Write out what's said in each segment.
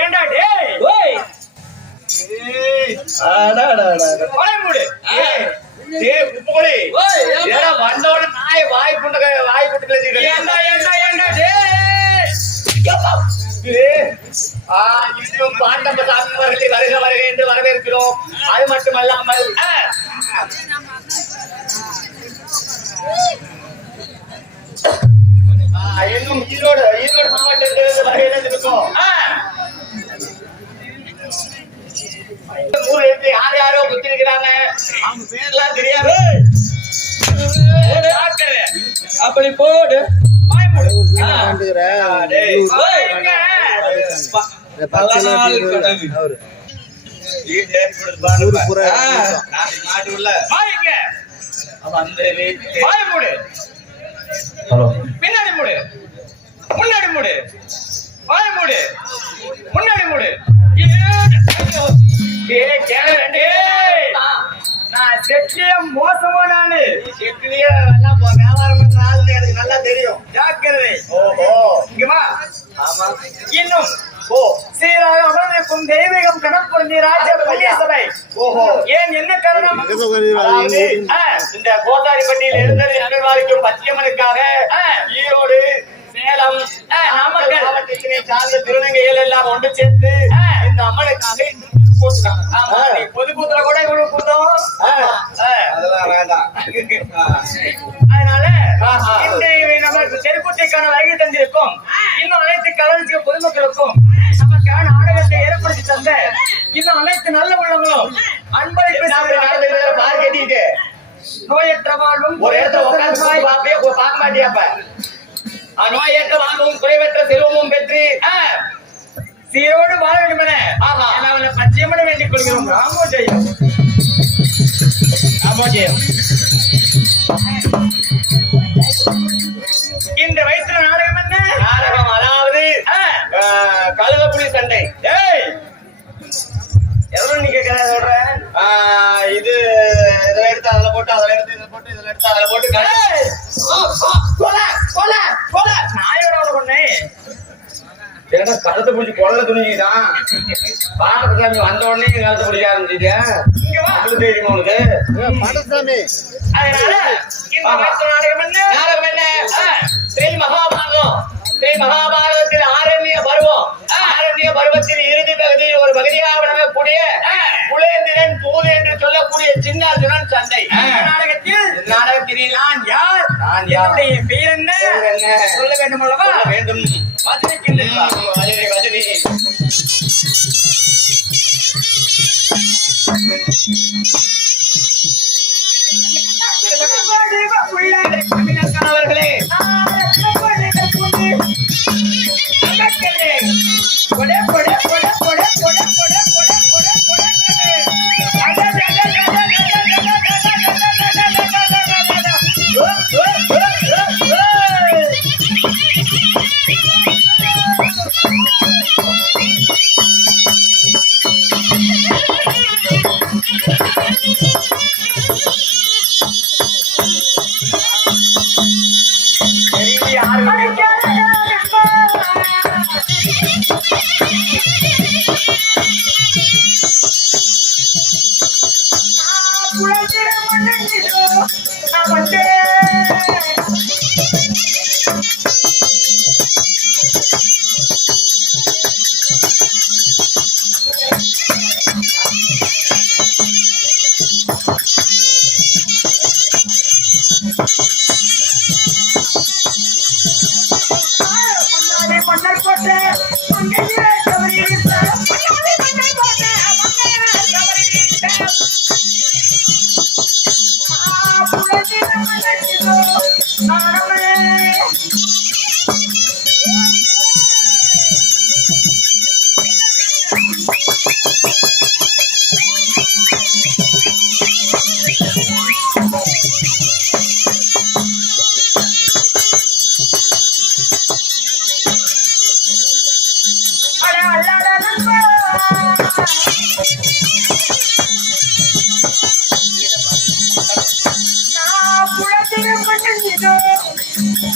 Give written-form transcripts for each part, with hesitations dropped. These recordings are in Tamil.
ஏண்டா டேய் ஓய் வாய் மூடு டேய் உப்போடி ஓய் ஏடா வந்தோட நாய் வாய் புண்டக ஏண்டா டேய் இன்னும் பாண்டம் சாப்பிடுவர்களை வருக என்று வரவேற்கிறோம். அது மட்டுமல்லாமல் இன்னும் ஈரோடு மாவட்டத்திலிருந்து வருகிறது இருக்கும். யார் யாரோ குத்திருக்கிறாங்க, அவங்க பேர்லாம் தெரியாது. அப்படி போடு பின்னாடி மூடு, முன்னாடி மூடு, வாய் மூடு, முன்னாடி மூடு. நான் செட்லிய மோசமான ஆளு. செட்லிய எல்லாம் வியாபாரம் பண்ற ஆளு எனக்கு நல்லா தெரியும். ஜாக்கிரதை. ஓஹோ இங்க வா. ஆமா இன்னும் சீராக அமர்ந்திருக்கும் தெய்வீகம் கணப்பொருந்தி ராஜ்ய பள்ளிய சபை. ஓஹோ ஏன் என்ன காரணம்? இந்த கோட்டாரிப்பட்டியில் எழுந்ததை அனுபவிக்கும் பச்சையம்மனுக்காக ஈரோடு, சேலம், நாமக்கல் மாவட்டத்தினை சார்ந்த திருநங்கைகள் எல்லாம் ஒன்று சேர்ந்து இந்த அம்மனுக்காக பொதுக்கூத்துல கூட இவ்வளவு கூட்டம் அதெல்லாம் வேண்டாம். அதனால நமக்கு தெருக்கூத்தைக்கான வகை தந்திருக்கும். இன்னும் அனைத்து கலர்ச்சி பொதுமக்களுக்கும் நமக்கான நாடகத்தை ஏற்படுத்தி தந்த இன்னும் அனைத்து நல்ல உள்ளங்களும் அன்பளிப்பு கட்டிட்டு நோயற்ற வாழ்வும் ஒரு இடத்துல பார்க்க மாட்டியாப்ப நோயற்ற வாழ்வும் குறைவற்ற செல்வமும் பெற்று சீரோடு வாழ வேண்டும் என அவனை பச்சையம்மனை வேண்டிக் கொள்கிறோம். ராமோஜயம் ராமோஜயம். இந்த வயிற்று நாடகம் என்ன நாடகம்? அதாவது கழுதப்புலி சண்டை. எவ்வளவு நீ கேட்க சொல்ற? இது இதில் எடுத்து அதில் போட்டு, அதில் எடுத்து இதில் போட்டு, இதில் எடுத்து அதில் போட்டு நாயோட பொண்ணு ஏன்னா கழுத்தை பிடிச்சி கொள்ள துணிஞ்சுதான் பாடசாமி வந்த உடனே கழுத்தை பிடிக்க ஆரம்பிச்சுட்டு தெரியுமா உனக்கு பாடசாமி? அதனால நாடகம் என்ன? ஸ்ரீ மகாபாரதம். ஸ்ரீ மகாபாரதத்தில் ஆரண்ய பருவத்தில் இறுதி பகுதியில் ஒரு பகுதியாக விளங்கக்கூடிய புலேந்திரன் தூது என்று சொல்லக்கூடிய சின்னார்ஜுனன் சண்டை. நாடகத்தில் நான் யார், என்னுடைய பெயர் என்ன சொல்ல வேண்டும் அல்லவா? வேண்டும். வஜினி அவர்களே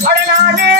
அடனானே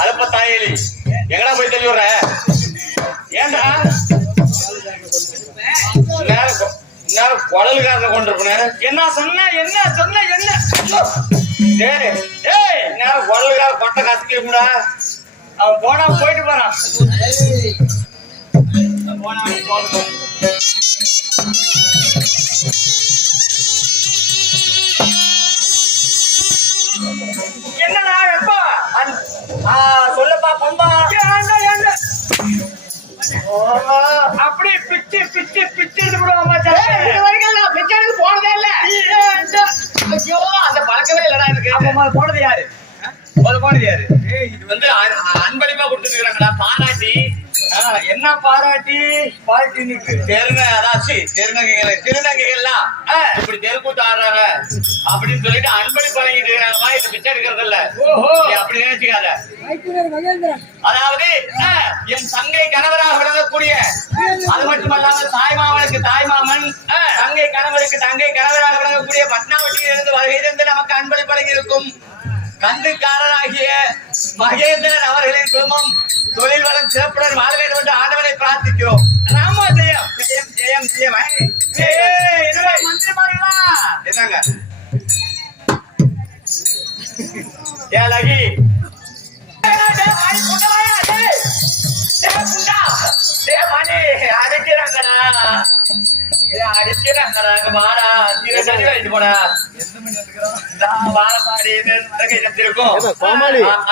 அலப்பத்தாயலி எங்கடா போய் தள்ளி விடுற? ஏன்டா நேரம் குழலுக்காரனை கொண்டிருப்பேன். என்ன சொன்ன என்ன சொன்ன என்ன நேரம் குழலுக்கார கொட்டை கசக்கிடும்டா. அவன் போனா போயிட்டு போறான். என்னடா எப்பா சொல்லப்பா பொம்பா அப்படி பிச்சு பிச்சு பிச்சு விடுவாமா. இது வரைக்கும் நான் பிச்சு எடுத்து போனதே இல்ல. ஐயோ அந்த பழக்கமே இல்லடா எனக்கு. அப்ப போனது யாரு? போனது யாரு? இது வந்து அன்பளிப்பா கொடுத்துருக்காங்கடா, பாராட்டி. என்ன பாராட்டி பாராட்டி திருநங்கைகள்லாம் இப்படி தெருக்கூட்டு ஆடுறாங்க அப்படின்னு சொல்லிட்டு அன்பளிப்பு வழங்கிட்டு இருக்காங்க. இது பிச்சை எடுக்கிறது இல்ல. அப்படி நினைச்சுக்காத. அதாவது என் தங்கை கணவராக விளங்கக்கூடிய, அது மட்டுமல்லாமல் தாய்மாமனுக்கு தாய்மாமன், தங்கை கணவருக்கு தங்கை கணவராக விளங்கக்கூடிய பட்னாவட்டியில் இருந்து வருகை தந்து நமக்கு அன்பளிப்பு வழங்கி இருக்கும் கந்துக்காரராகிய மகேந்திரன் அவர்களின் குடும்பம் தொழில் வளம் சிறப்புடன் வாழ வேண்டும் என்று ஆண்டவனை பிரார்த்திக்கிறோம். ராமா ஜெயம் ஜெயம் ஜெயம் ஜெயம். மந்திரிமார்களா என்னங்க ஏலகி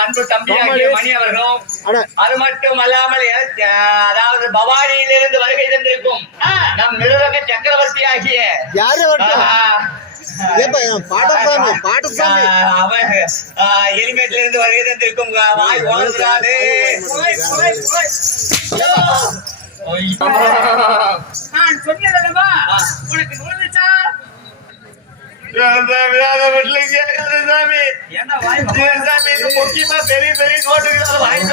அன்பு தம்பியாகிய மணி அவர்களும், அது மட்டும் அல்லாமல் அதாவது பவானியிலிருந்து வருகை தந்திருக்கும் நம் நிறுவக சக்கரவர்த்தி ஆகிய எலிமேட்ல இருந்து வருகை தந்திருக்கும் வாய் வாழ்றாரு. நான் சொன்னதல்லவா உனக்கு நுழைச்சா? முக்கியமா பெரிய பெரிய நோட்டுகள் வாங்கி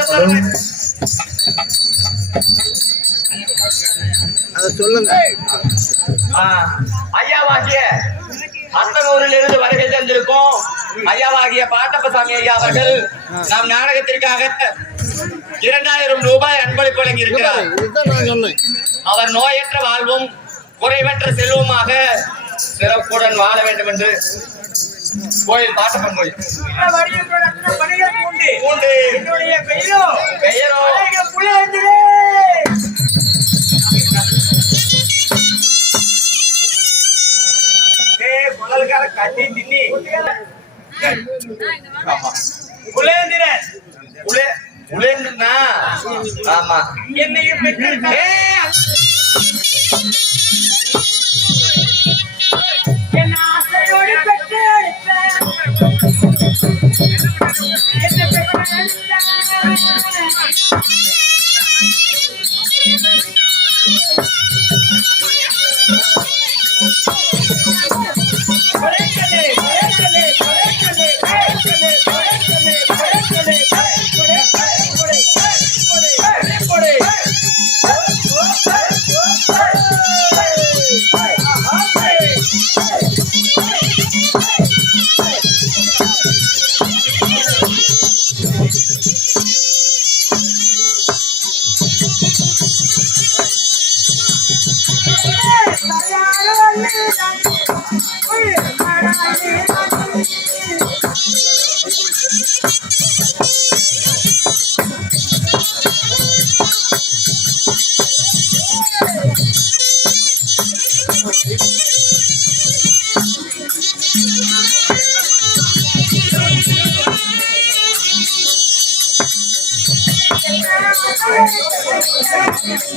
சொல்லுங்க. ஐயாவாகிய அத்தனூரில் இருந்து வருகை தந்திருக்கும் ஐயாவாகிய பாட்டப்பசாமி ஐயா அவர்கள் நம் நாடகத்திற்காக 2000 ரூபாய் அன்பளிப்பு வழங்கி இருக்கிறார். அவர் நோயற்ற வாழ்வும் குறைவற்ற செல்வமாக சிறப்புடன் வாழ வேண்டும் என்று கோயில் பாட்டப்பன் கோயில் என்னுடைய பெயரோ குழல்கார கட்டி தின்னி குலேந்திரன் உலேந்துனா ஆமா என்னையும் பெற்ற என் ஆசையோடு பெற்று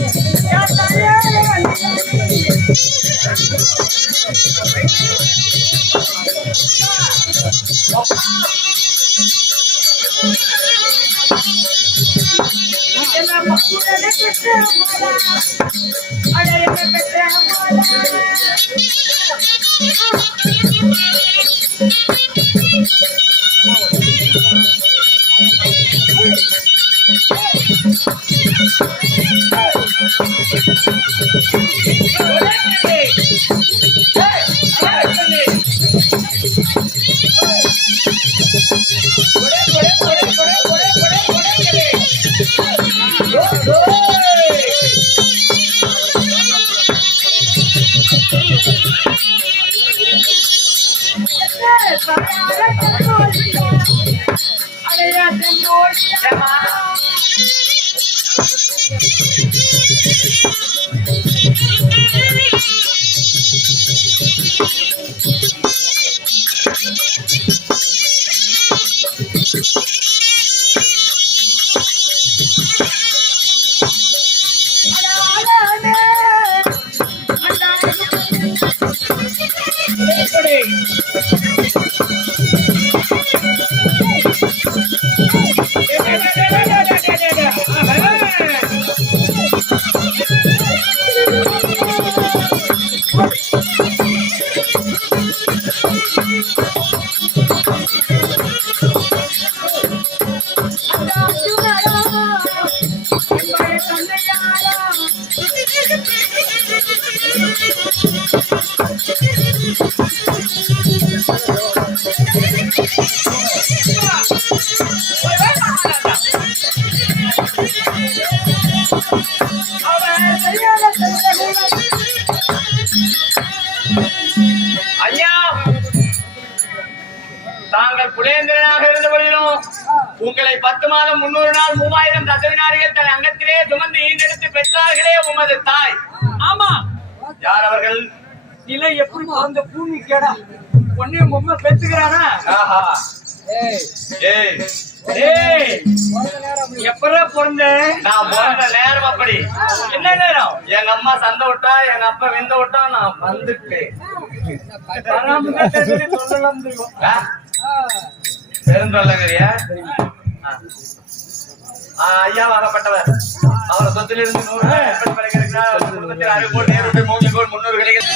Thank you. ஐயா, தாங்கள் புலேந்திரனாக இருந்த பொழுதிலும் உங்களை 10 மாதம் 300 நாள் 3000 தசவினாரிகள் தன் அங்கத்திலே சுமந்து ஈண்டெடுத்து பெற்றார்களே உமது தாய். ஆமா, யார் அவர்கள்? இல்லை, எப்படி அந்த பூமி கேடா ஒன்னே பொம்மை பெத்துக்கிறானா? எப்படா பிறந்த? நான் பிறந்த நேரம் அப்படி. என்ன நேரம்? எங்க அம்மா சண்டை விட்டா, எங்க அப்பா விந்த விட்டா, நான் வந்துட்டேன். பெருந்தொல்லங்கரியா ஐயா வாங்கப்பட்டவர். அவர் சொத்திலிருந்து 100 கிடைக்கிறார். குடும்பத்தில் 6 கோடி நேருடைய 3 கோடி 300 கிடைக்கிறது.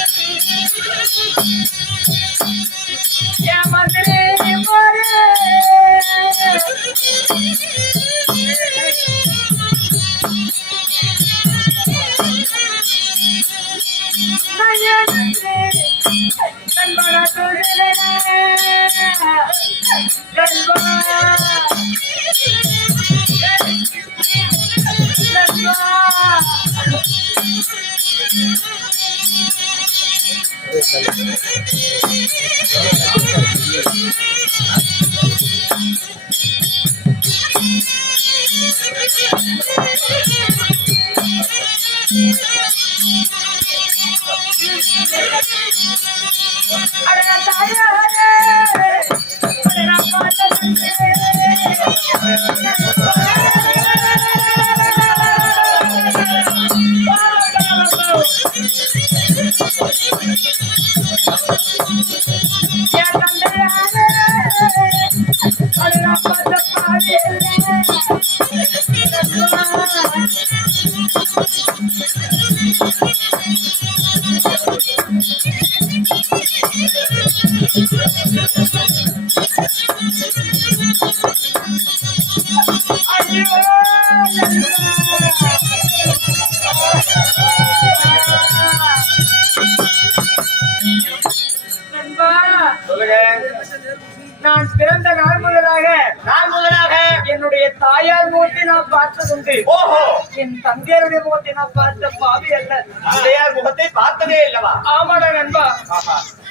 நான் பிறந்த நாள் முதலாக என்னுடைய தாயார் முகத்தை நான் பார்த்ததுண்டு. ஓஹோ, என் தந்தையருடைய முகத்தை நான் பார்த்த பாவி அல்ல. தந்தையார் முகத்தை பார்த்ததே இல்லவா? ஆமாடா நண்பா.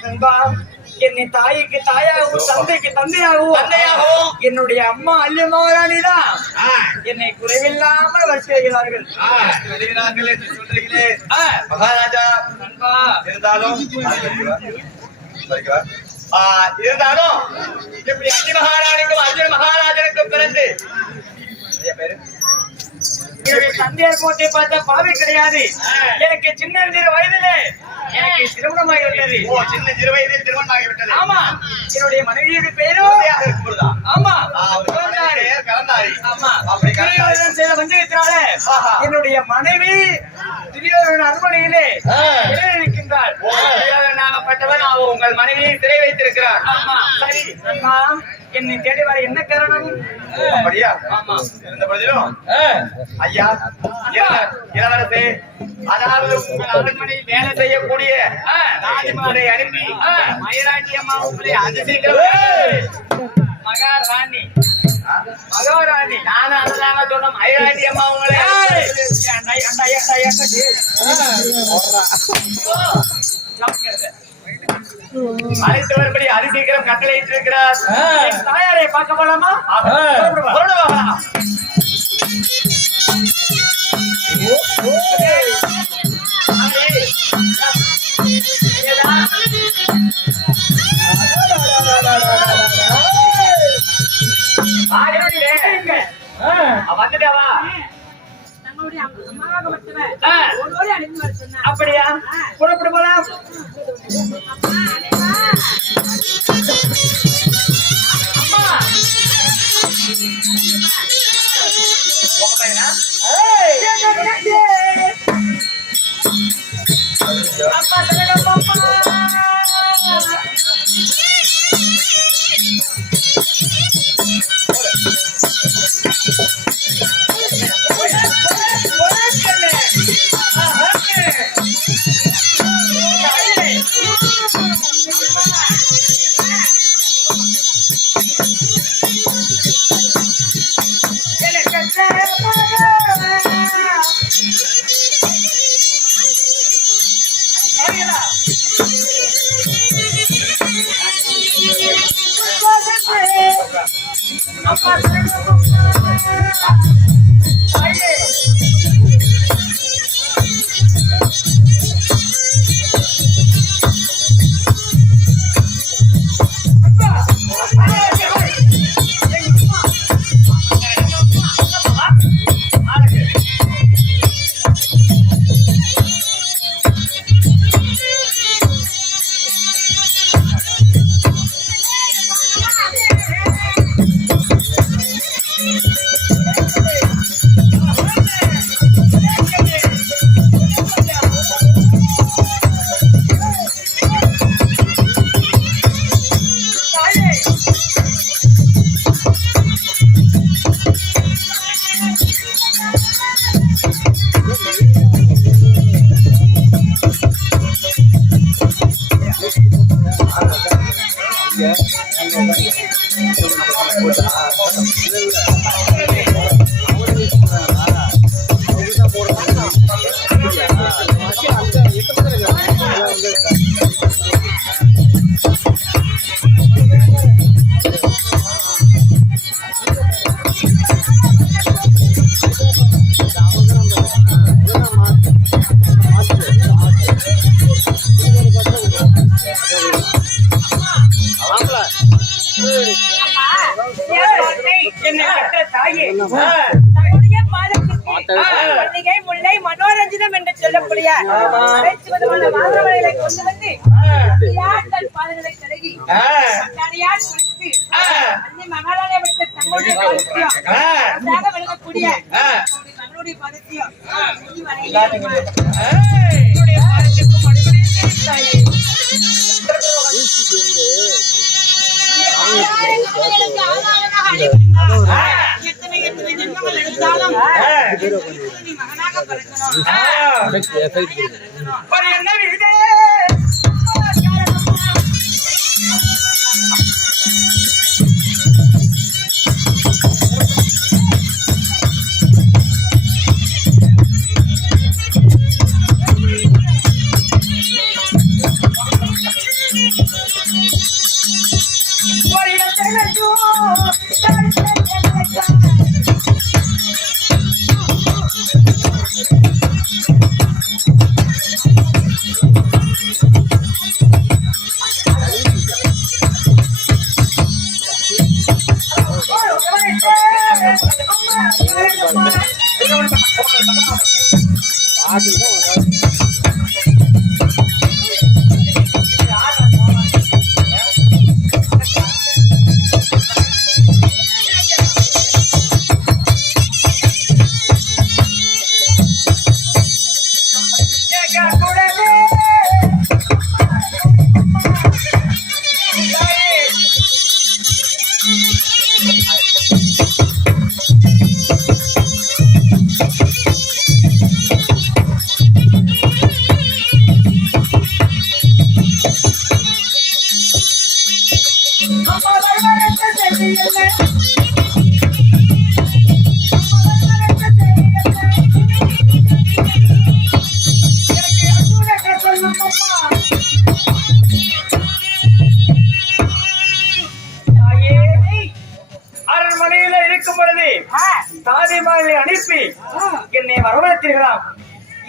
நண்பா, என்னை தாய்க்கு தாயாகவும் தந்தைக்கு தந்தையாகவும் என்னுடைய அம்மா அல்லியமாராணிதான் என்னை குறைவில்லாமல் வசிக்கிறார்கள். சொல்றீங்களே மகாராஜா. நண்பா, இருந்தாலும் இப்படி அஞ்சு மகாராணிக்கும் அர்ஜுன மகாராஜனுக்கும் பிறந்து என்னுடைய தந்தையார் போட்டை பார்த்த பாவை கிடையாது. எனக்கு சின்ன சிறு வயதிலே எனக்கு திருமணமாகி விட்டது. ஓ, சின்ன சிறு வயதில் திருமணமாகி விட்டது. ஆமா, என்னுடைய மனைவியுடைய பேரோ இருக்கும்போதுதான். ஆமா, கலந்தாரி. ஆமா, அப்படி துரியோதனன் செய்த வஞ்சகத்தினால என்னுடைய மனைவி துரியோதனன் அரண்மனையிலே இருக்கின்றாள். துரியோதனாகப்பட்டவன் அவன் உங்கள் மனைவியை சிறை வைத்திருக்கிறார். ஆமா, சரி அம்மா, என்னை தேடி வர என்ன காரணம்? அப்படியா? ஆமா, இருந்த பொழுதிலும் ஐயா இளவரசே, அதாவது உங்கள் அரண்மனையில் வேலை செய்யக்கூடிய ராஜிமாரை அனுப்பி மயிலாட்டி அம்மா உங்களை மகாராணி மகாராணி நானும் அதுதாங்க சொன்ன மயிலாட்டி அம்மா உங்களை அழைத்து வரும்படி அதிசீக்கிரம் கட்டளையிட்டு இருக்கிறார். தாயாரை பார்க்க போலாமா? வந்துட்டாவா? அப்படியா? புறப்பட்டு போலாம். மல்லிகை முல்லை மனோரஞ்சிதம் என்று சொல்லக்கூடிய அனைத்து விதமான வாசனைகளை கொண்டு வந்து தன் பாதங்களை கழுகி கடையால் குளித்து அன்னை மகாராணியை விட்டு தங்களுடைய பாதத்தையும் விளங்கக்கூடிய மகனுடைய பாதத்தையும் மகனாக பிறக்கணும்.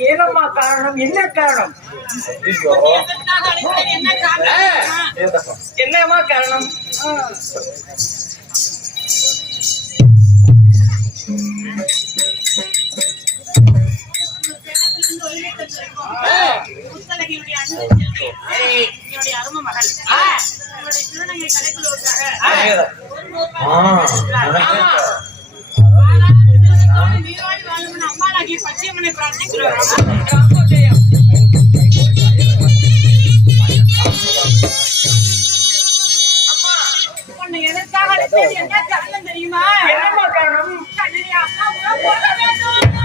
ஏனம்மா காரணம்? என்ன காரணம்? எதற்காக அழைத்தேன்? என்ன காரணம்? என்னம்மா காரணம்? முத்தழகியுடைய அன்பு செல்வி, என்னுடைய அருமை மகள், என்னுடைய திருநங்கை கடைக்குழுவுக்காக நீராடி வாழும் அம்மாளாகிய பச்சையம்மனை பிரார்த்திக்கிறோம். உன்னை எதற்காக அழைத்தது? என்ன காரணம் தெரியுமா? என்னம்மா காரணம்? கண்ணனே, அம்மா உணவு போட வேண்டும்.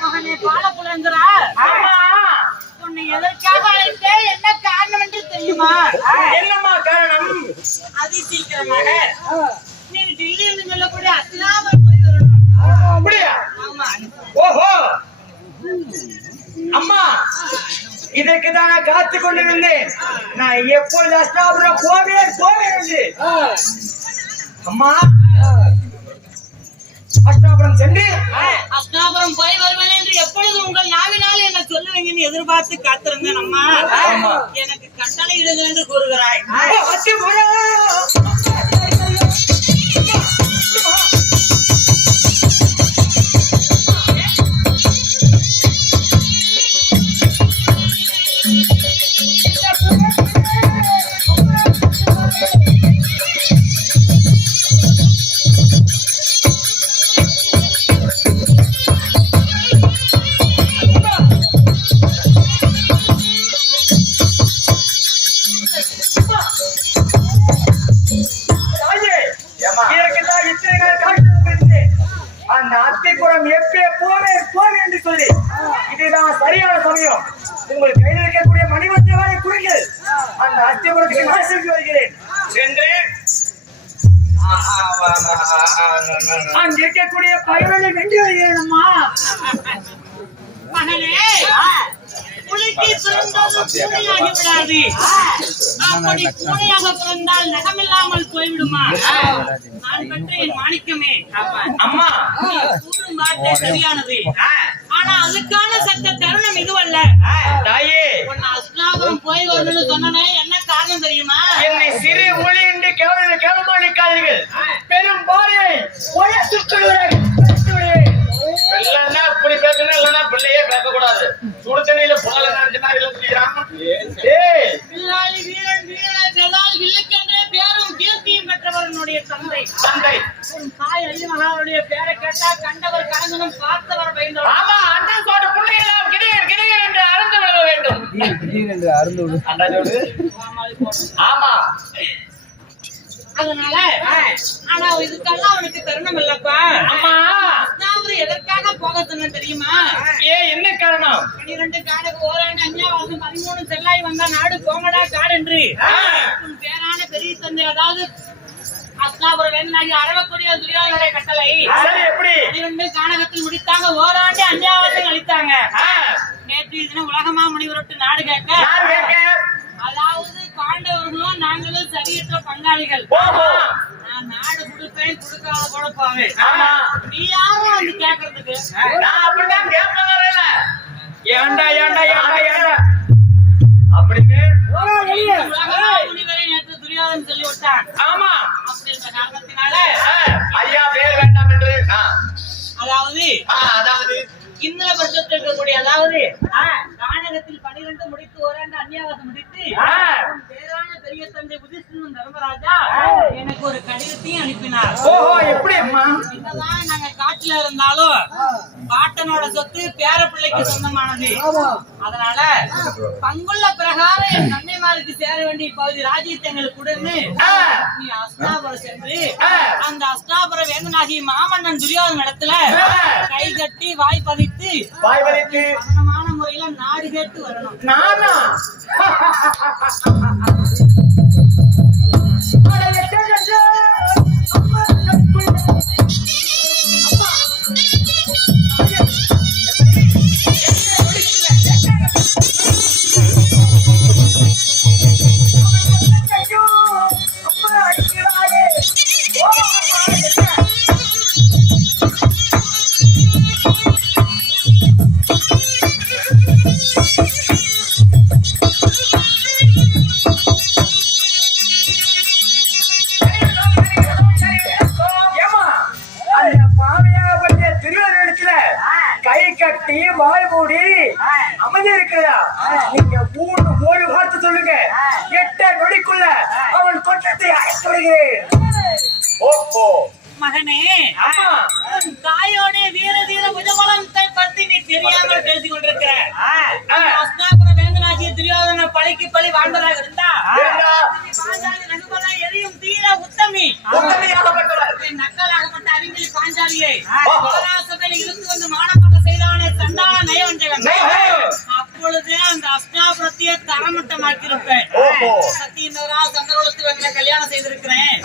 மகனே பாலகுலந்தரா, உன்னை எதற்காக அழைத்தேன்? என்ன காரணம் என்று தெரியுமா? என்னம்மா காரணம்? அதி சீக்கிரமாக நீ டெல்லியில் சொல்லக்கூடிய அஸ்லாமர் போய் வரணும். அப்படியா? ஆமா. ஓஹோ அம்மா, இதற்கு தான் நான் காத்து கொண்டிருந்தேன். நான் எப்பொழுது அஸ்தாபுரம் போவேன் என்று. அம்மா, அஸ்தாபுரம் சென்று அஸ்தாபுரம் போய் வருவேன் என்று எப்பொழுது உங்கள் நாவினால் என்ன சொல்லுவீங்கன்னு எதிர்பார்த்து காத்திருந்தேன். அம்மா, எனக்கு கட்டளை இடுங்கள் என்று கூறுகிறாய். அந்த அத்திப்புறம் எப்பே போவேன் என்று சொல்லி இதுதான் சரியான சமயம். உங்கள் கையில் இருக்கக்கூடிய மணிமந்திரவாரை குறிங்கள். அந்த அத்திப்புறத்துக்கு நான் சென்று வருகிறேன். சென்று அங்க இருக்கக்கூடிய பயிர்களை வென்று வருகிறேன். அம்மா மகனே, புலிக்கு பிறந்தது பூனையாகி விடாது. அப்படி பூனையாக பிறந்தால் நகமில்லாமல் போய்விடுமா? நான் பெற்ற என் மாணிக்கமே, அம்மா நீ கூறும் வார்த்தை சரியானது. ஆனா அதுக்கான சட்ட தருணம் இதுவல்ல. தாயே, உன்னை அஸ்னாபுரம் போய் வரணும்னு சொன்னனே, என்ன காரணம் தெரியுமா? என்னை சிறு மொழி என்று கேவலமானிக்காதீர்கள். பெரும் பாறையை இல்லன்னா இப்படி பேசணும், இல்லன்னா பிள்ளையே பேச கூடாது. சுடு தண்ணியில புனல நினைச்சுனா பிள்ளாளி வீரன் வீரனை செல்லால் வில்லுக்கென்றே பேரும் கீர்த்தியும் பெற்றவர்களுடைய தந்தை. உன் தாய் அழிமகாவுடைய பேரை கேட்டா கண்டவர் கலங்கனும் பார்த்தவர் பயந்தவர். ஆமா, அண்ணன் தோட்ட பிள்ளைகள் கிடையாது என்று அறந்து விட வேண்டும். ஆமா, அதனால ஆனா இதுக்கெல்லாம் அவனுக்கு தருணம் இல்லப்பா. அம்மா நான் ஒரு எதற்காக போக சொன்னேன் தெரியுமா? என்ன காரணம்? 12 காடுக்கு ஓராண்டு 5வது 13 செல்லாய் வந்தா நாடு கோமடா காடு என்று உன் பேரான பெரிய தந்தை, அதாவது அஸ்னாபுர வேந்தனாகி அறவக்கூடிய துரியோதனுடைய கட்டளை. சரி, எப்படி 12 கானகத்தில் முடித்தாங்க. ஓராண்டு 5வது அளித்தாங்க. நேற்று தினம் உலகமா முனிவரொட்டு நாடு கேட்க, அதாவது பாண்டவர்களும் நாங்களும் சரியற்ற பங்காளிகள். நான் நாடு கொடுப்பேன், கொடுக்காத கூட போவேன். நீ யாரும் வந்து கேட்கறதுக்கு? நான் அப்படிதான் கேட்க வரல. ஏண்டா அப்படின்னு உலகமா முனிவரை நேற்று துரியோதனன் சொல்லி விட்டான். ஆமா, அப்படி இந்த காரணத்தினால ஐயா பேர் வேண்டாம் என்று அதாவது இந்திர பட்சத்தில் இருக்கக்கூடிய, அதாவது கானகத்தில் 12 முடித்து ஓராண்டு அந்நியாவாசம் முடித்து உன் பேரான பெரிய தந்தை புதிஷ்ணன் தர்மராஜா எனக்கு ஒரு கடிதத்தையும் அனுப்பினார். ஓஹோ, எப்படி அம்மா? என்னதான் நாங்க காட்டுல இருந்தாலும் பாட்டனோட சொத்து பேர பிள்ளைக்கு சொந்தமானது. அதனால பங்குள்ள பிரகாரம் என் தந்தைமாருக்கு சேர வேண்டிய பகுதி ராஜ்யத்தை எங்களுக்கு கொடுன்னு நீ அஸ்னாபுரம் சென்று அந்த அஸ்னாபுர வேந்தனாகி மாமன்னன் துரியோதன இடத்துல கை கட்டி வாய் பதித்து பணமான முறையில நாடு கேட்டு வரணும். நானா? வாய் மூடி அமைதி இருக்கிறதா? நீங்க ஒரு வார்த்தை சொல்லுங்க, 8 நொடிக்குள்ள அவன் கொட்டத்தை அழைத்து விடுகிறேன். ஓஹோ மகனே, தாயோட வீர தீர புஜபலத்தை பத்தி நீ தெரியாமல் பேசிக் கொண்டிருக்கிற. அஸ்னாபுர வேந்தனாகிய துரியோதன பழிக்கு பழி வாழ்ந்ததாக இருந்தா பாஞ்சாலி நகுபலா எரியும் தீர உத்தமி நக்கலாகப்பட்ட அறிஞர் பாஞ்சாலியை சபையில் இருந்து வந்து மானப்பட்ட செய்தானே சண்டான நயவஞ்சகன். அப்பொழுது அந்த அஸ்னாபுரத்தையே தரமட்டமாக்கியிருப்பேன். சத்தியனரா சந்திரகுலத்து வேந்தனை கல்யாணம் செய்திருக்கிறேன்.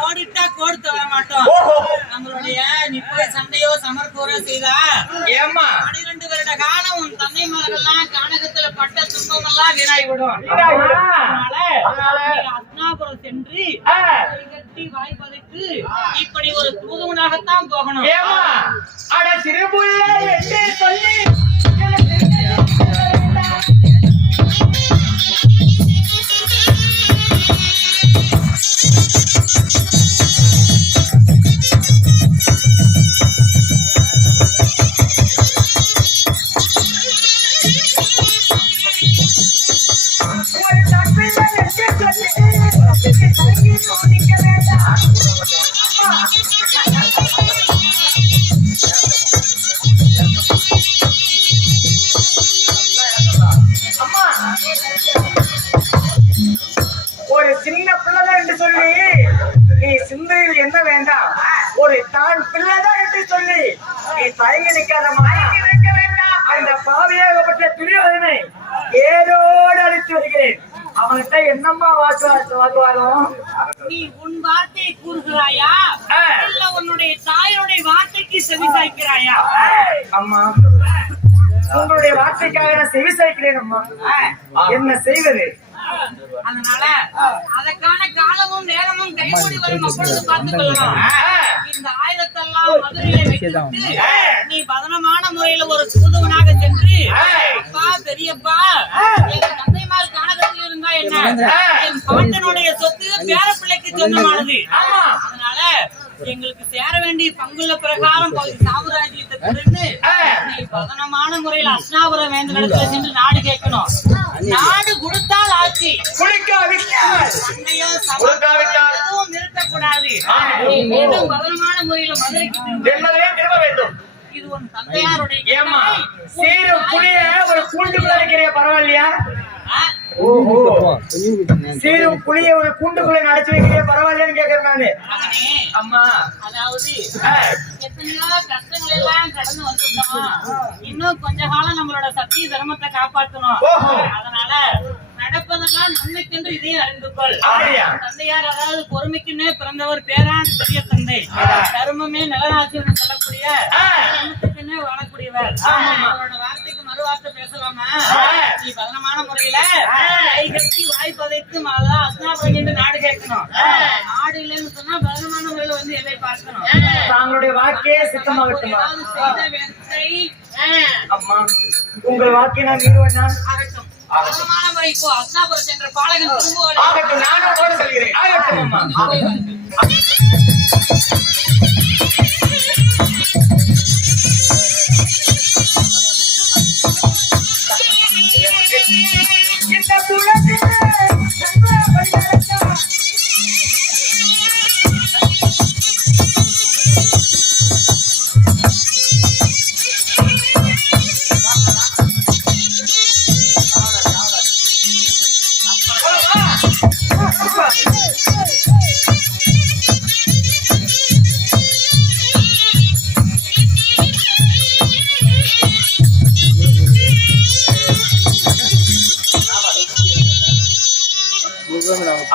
கோடிட்டா கோடு தவற மாட்டோம். நம்மளுடைய நிப்ப சண்டையோ சமர்ப்போரோ செய்தா 12 வருட காலம் உன் தந்தைமார்கள்லாம் கானகத்துல பட்ட துன்பம் எல்லாம் வீணாகிவிடும். அஸ்னாபுரம் சென்று கட்டி வாய் பதைத்து இப்படி ஒரு தூதுவனாகத்தான் போகணும். சிறுபுள்ள என்று சொல்லி ஒரு சின்ன பிள்ளைதான் என்று சொல்லி நீ சிந்தையில் என்ன வேண்டாம், ஒரு தான் பிள்ளைதான் என்று சொல்லி நீ தயங்கி நிற்காதமா. அந்த பாவியாகப்பட்ட துரியோதனை ஏதோடு அழித்து வருகிறேன். அவன்கிட்ட என்னம்மா வாக்குவாதம்? நீ உன் வார்த்தையை கூறுகிறாயா இல்ல உன்னுடைய தாயோடைய வார்த்தைக்கு செவி சாய்க்கிறாயா? அம்மா உங்களுடைய வார்த்தைக்காக நான் செவி சாய்க்கிறேன் அம்மா. என்ன செய்வது? அதனால அதற்கான காலமும் நேரமும் கைகூடி வரும் அப்பொழுது பார்த்துக் கொள்ளலாம். இந்த ஆயுதத்தெல்லாம் மதுரையில வைத்துவிட்டு நீ பதனமான முறையில ஒரு தூதுவனாக சென்று, அப்பா பெரியப்பா என் தந்தைமார் கானகத்தில் இருந்தா என்ன, என் பாட்டனுடைய சொத்து பேரப்பிள்ளைக்கு சொந்தமானது. அதனால எங்களுக்கு சேர வேண்டிய பங்குள்ள பிரகாரம் சாம்ராஜ்யத்தை கொடுத்து நீ பதனமான முறையில் அஸ்னாபுரம் வேந்தனிடத்துல சென்று நாடு கேட்கணும். நாடு கொடுத்தால் ஆட்சி, எதுவும் நிறுத்தக்கூடாது. மீண்டும் பதனமான முறையில மதுரைக்கு திரும்ப வேண்டும். இது உன் தந்தையாருடைய ஏமா சீரும் புளிய ஒரு கூண்டுக்குள்ள இருக்கிற பரவாயில்லையா? சீரும் புளிய ஒரு கூண்டுக்குள்ள நடத்தி வைக்கிற பரவாயில்லையான்னு கேக்குறேன் நானு. அம்மா அதாவது எத்தனையோ கஷ்டங்கள் எல்லாம் கடந்து வந்துட்டோம். இன்னும் கொஞ்ச காலம் நம்மளோட சத்திய தர்மத்தை காப்பாற்றணும். அதனால நடப்பதெல்லாம் நன்மைக்கென்று இதையும் அறிந்து கொள். தந்தையார் அதாவது பொறுமைக்குன்னே பிறந்தவர், பேரான பெரிய தந்தை, தர்மமே நிலநாட்சின்னு சொல்லக்கூடிய தர்மத்துக்குன்னே வாழக்கூடியவர். அவரோட வார்த்தைக்கு மறு வார்த்தை பேசலாமா? நீ பதனமான முறையில கை கட்டி வாய் பதைத்து அஸ்னாபுரம் என்று நாடு கேட்கணும். நாடு இல்லைன்னு சொன்னா பதனமான முறையில வந்து எல்லை பார்க்கணும். தாங்களுடைய வாக்கே சித்தமாகட்டுமா? அம்மா உங்கள் வாக்கை நான் நிறுவனா ஆகட்டும். பதனமான முறை இப்போ அஸ்னாபுரம் சென்ற பாலகன் திரும்புவாள். ஆகட்டும், நானும் ஓட சொல்கிறேன். ஆகட்டும் அம்மா.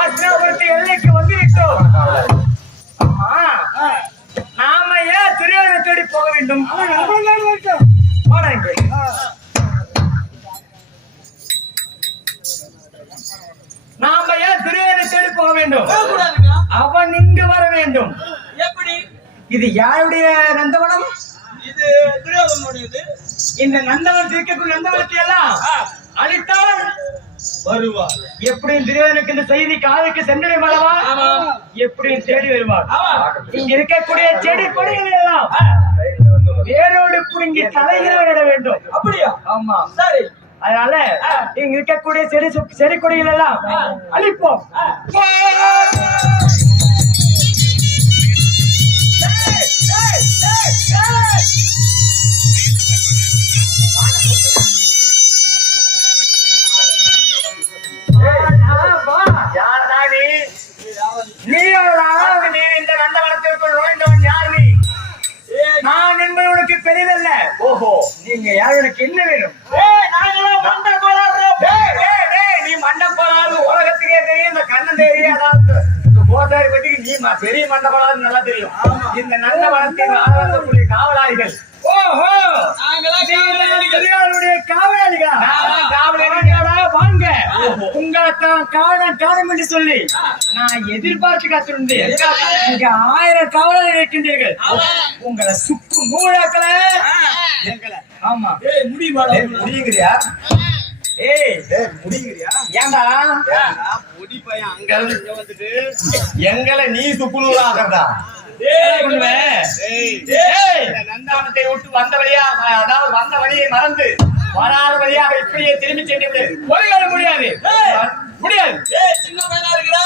அஸ்னாபுரத்து எல்லைக்கு வந்துவிட்டோம். அம்மா நாம ஏன் துரியோதனை தேடி போக வேண்டும்? நாம ஏன் துரியோதனை தேடி போக வேண்டும்? அவன் இங்கு வர வேண்டும். எப்படி? இது யாருடைய நந்தவனம்? இது துரியோதனுடையது. இந்த நந்தவனத்தில் இருக்கக்கூடிய நந்தவனத்தை எல்லாம் அழித்தால் வருவார். எப்படியும் துரியோதனுக்கு இந்த செய்தி காதுக்கு சென்றடையும் அல்லவா? எப்படியும் தேடி வருவார். இங்க இருக்கக்கூடிய செடி கொடிகள் எல்லாம் வேரோடு புடுங்கி தலையில விட வேண்டும். அப்படியா? ஆமா. சரி. அதனால இங்க இருக்கக்கூடிய செடி கொடிகள் எல்லாம் அழிப்போம். நீ இந்த நந்தவனத்திற்குள் நுழைந்தவன் யார்? நீ நான் என்பது உனக்கு பெரிதல்ல. ஓஹோ, நீங்க யார்? உனக்கு என்ன வேணும்? நீ மண்டபோலாது உலகத்துக்கே தெரியும். இந்த கண்ணன் தெரியும். அதாவது இந்த கோசாரி பத்திக்கு நீ பெரிய மண்டபோலாது நல்லா தெரியும். இந்த நந்தவனத்தின் ஆதரவுடைய காவலாளிகள். ஓஹோ, காவலாளிகள் வாங்க. உங்களைத்தான் காரணம் என்று சொல்லி நான் எதிர்பார்த்து காத்திருந்தேன். இங்க 1000 காவலர்கள் இருக்கின்றீர்கள். உங்களை சுக்கு மூடாக்கல. ஆமா, முடியுங்கிறியா? ஏண்டா முடி பையன் அங்க இருந்து வந்துட்டு எங்களை நீ சுக்குநூறா ஆகிறதா? நந்தவனத்தை விட்டு வந்த வழியா, அதாவது வந்த வழியை மறந்து வராத வழியாக இப்படியே திரும்பி சென்று ஒரு முடியாது. முடியாது. சின்ன பையனா இருக்கிறா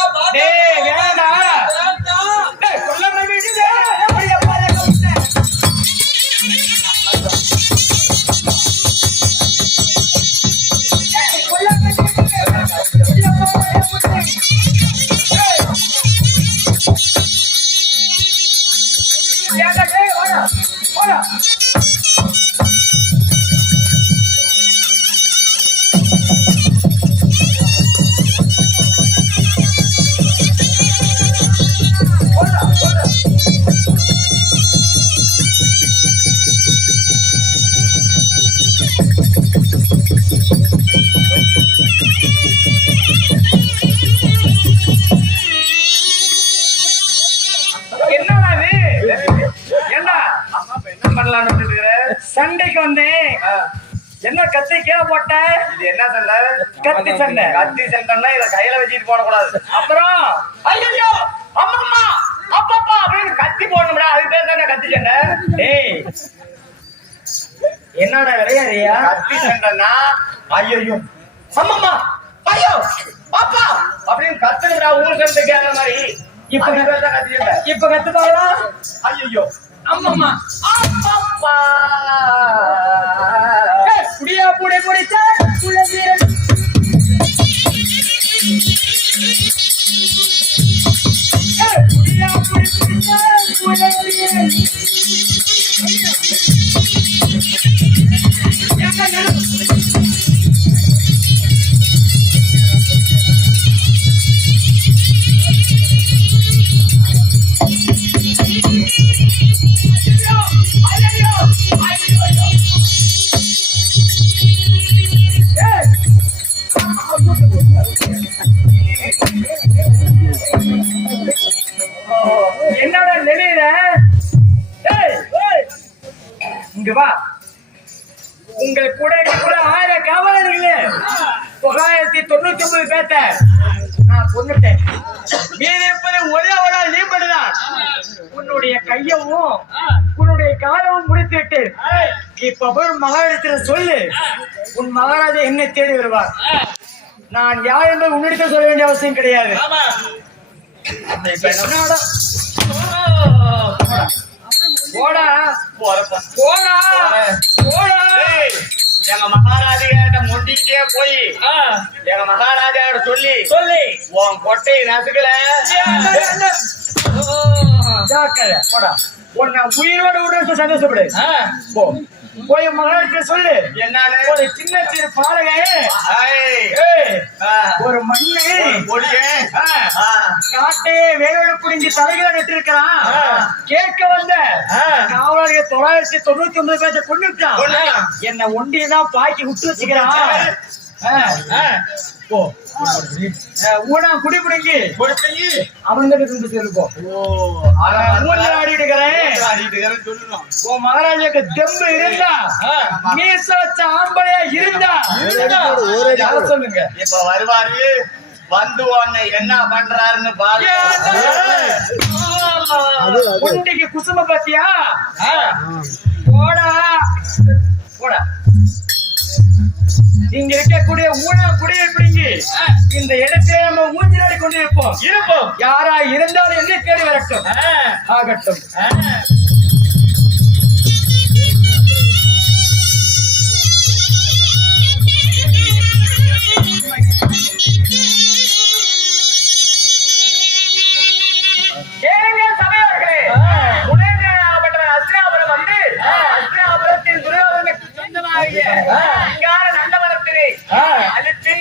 சண்டைக்கு வந்தேன். என்ன கத்தி கீழே போட்ட? இது என்ன சண்டை? கத்தி சண்டை. கத்தி சண்டைன்னா இத கையில வச்சுட்டு போட கூடாது. அப்புறம் ஐயோ அம்மம்மா அப்பப்பா அப்படின்னு கத்தி போடணும்டா. அதுக்கு பேர் தானே கத்தி சண்டை. ஏய் என்னடா விளையாடுறியா? கத்தி சண்டைன்னா ஐயோ அம்மம்மா ஐயோ பாப்பா அப்படின்னு கத்துக்கிறா ஊர் சண்டை கேக்குற மாதிரி. இப்ப அதுக்கு பேர் தான் கத்தி சண்டை. இப்ப கத்து பாக்கலாம். ஐயோ அம்மம்மா அப்பப்பா புடியா புடி புடிச்சா புள்ள வீரன். புடியா புடி புடிச்சா புள்ள வீரன். என்னடா நெளியிற? இங்க வா. உங்கள் கூட 1000 காவலர்களே 999 பேத்த நான் கொன்னுட்டேன். மீதி இருப்பது ஒரே ஒரு ஆள் நீ மட்டும்தான். உன்னுடைய கையவும் உன்னுடைய காலவும் முடித்து விட்டு இப்ப போய் மகாராஜத்துல சொல்லு. உன் மகாராஜா என்னை தேடி வருவார். நான் யார் என்பது உன்னிடத்தில் சொல்ல வேண்டிய அவசியம் கிடையாது. போடா போறப்பா. போடா போடா. எங்க மகாராஜா கிட்ட முட்டிக்கிட்டே போய் எங்க மகாராஜா கிட்ட சொல்லி சொல்லி உன் கொட்டை நசுக்கல ஜாக்கிரதை போடா. உன்னை உயிரோடு விட சந்தோஷப்படு. போ போய் மகாராஜா சொல்லு. என்னன்னு? ஒரு சின்ன சின்ன பாலகை ஒரு மண்ணு காட்டே வேலோடு புடிஞ்சு தலைகளை நட்டிருக்கிறான். கேட்க வந்த காவலர்கள் 999 பேரை கொண்டுட்டான். என்ன ஒண்டியதான் பாக்கி விட்டு வச்சுக்கிறான். ஊனா குடி பிடிங்கி அவங்க இருக்கும். ஆடிட்டு இருக்கிறேன். உன் மகாராஜாக்கு தெம்பு இருந்தா மீச வச்ச ஆம்பளையா இருந்தா சொல்லுங்க. இப்ப வருவாரு. வந்து உன்னை என்ன பண்றாருன்னு பாரு. குண்டிக்கு குசும பாத்தியா? போடா போடா. இங்க இருக்கக்கூடிய ஊனா குடியை பிடிங்கி இந்த இடத்தை நம்ம ஊஞ்சலாடி கொண்டு இருப்போம். யாரா இருந்தாலும் என்ன தேடி வரட்டும். ஆகட்டும். சபையவர்களே, உலகப்பட்ட அஸ்தினாபுரம் வந்து அஸ்தினாபுரத்தின் துரியோதனுக்கு சொந்தமாகிய நந்தவனத்திலே அழித்து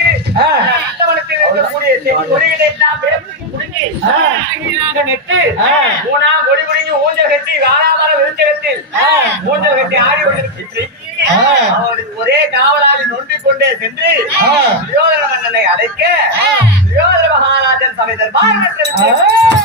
நந்தவனத்தில் இருக்கக்கூடிய கொடிகளை எல்லாம் குடுங்கி நெட்டு மூணாம் கொடி குடுங்கி ஊஞ்சல் கட்டி வாராமர விருச்சகத்தில் ஊஞ்சல் கட்டி ஆடி கொண்டிருக்க அவனுக்கு ஒரே காவலாளி நொண்டிக் கொண்டே சென்று துரியோதன மன்னனை அழைக்க துரியோதன மகாராஜன் சபை தர்பார்